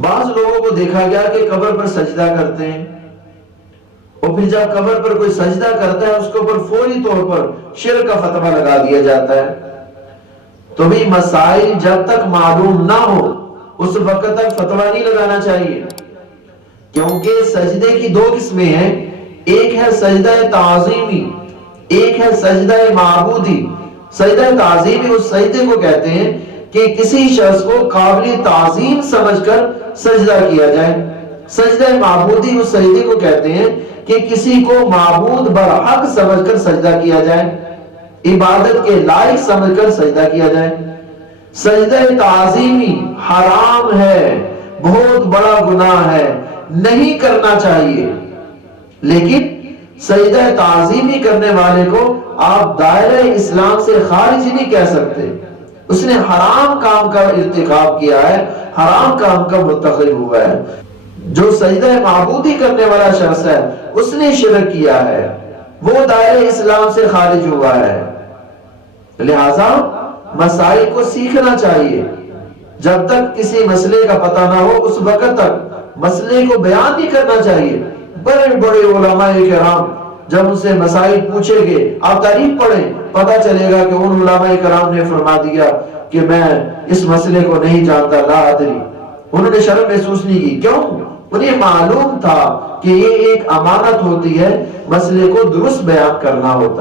بعض لوگوں کو دیکھا گیا کہ قبر پر سجدہ کرتے ہیں، اور پھر جب قبر پر کوئی سجدہ کرتا ہے اس کے اوپر فوری طور پر شرک کا فتویٰ لگا دیا جاتا ہے۔ تو بھی مسائل جب تک معلوم نہ ہو اس وقت تک فتویٰ نہیں لگانا چاہیے، کیونکہ سجدے کی دو قسمیں ہیں، ایک ہے سجدہ تعظیمی، ایک ہے سجدہ معبودی۔ سجدہ تعظیمی اس سجدے کو کہتے ہیں کہ کسی شخص کو قابل تعظیم سمجھ کر سجدہ کیا جائے، سجدہ معبودی اس سجدے کو کہتے ہیں کہ کسی کو معبود برحق سمجھ کر سجدہ کیا جائے، عبادت کے لائق سمجھ کر سجدہ کیا جائے۔ سجدہ تعظیمی حرام ہے، بہت بڑا گناہ ہے، نہیں کرنا چاہیے، لیکن سجدہ تعظیمی کرنے والے کو آپ دائرہ اسلام سے خارج نہیں کہہ سکتے، اس نے حرام کام کا ارتکاب کیا ہے، حرام کام کا مرتکب ہوا ہے۔ جو سجدہ معبودی کرنے والا شخص ہے اس نے شرک کیا ہے، وہ دائرہ اسلام سے خارج ہوا ہے۔ لہذا مسائل کو سیکھنا چاہیے، جب تک کسی مسئلے کا پتہ نہ ہو اس وقت تک مسئلے کو بیان نہیں کرنا چاہیے۔ بڑے بڑے علماء کرام جب ان سے مسائل پوچھے گے، آپ تاریخ پڑھیں، پتہ چلے گا کہ ان علماء کرام نے فرما دیا کہ میں اس مسئلے کو نہیں جانتا، لا ادری۔ انہوں نے شرم محسوس نہیں کی، کیوں؟ انہیں معلوم تھا کہ یہ ایک امانت ہوتی ہے، مسئلے کو درست بیان کرنا ہوتا ہے۔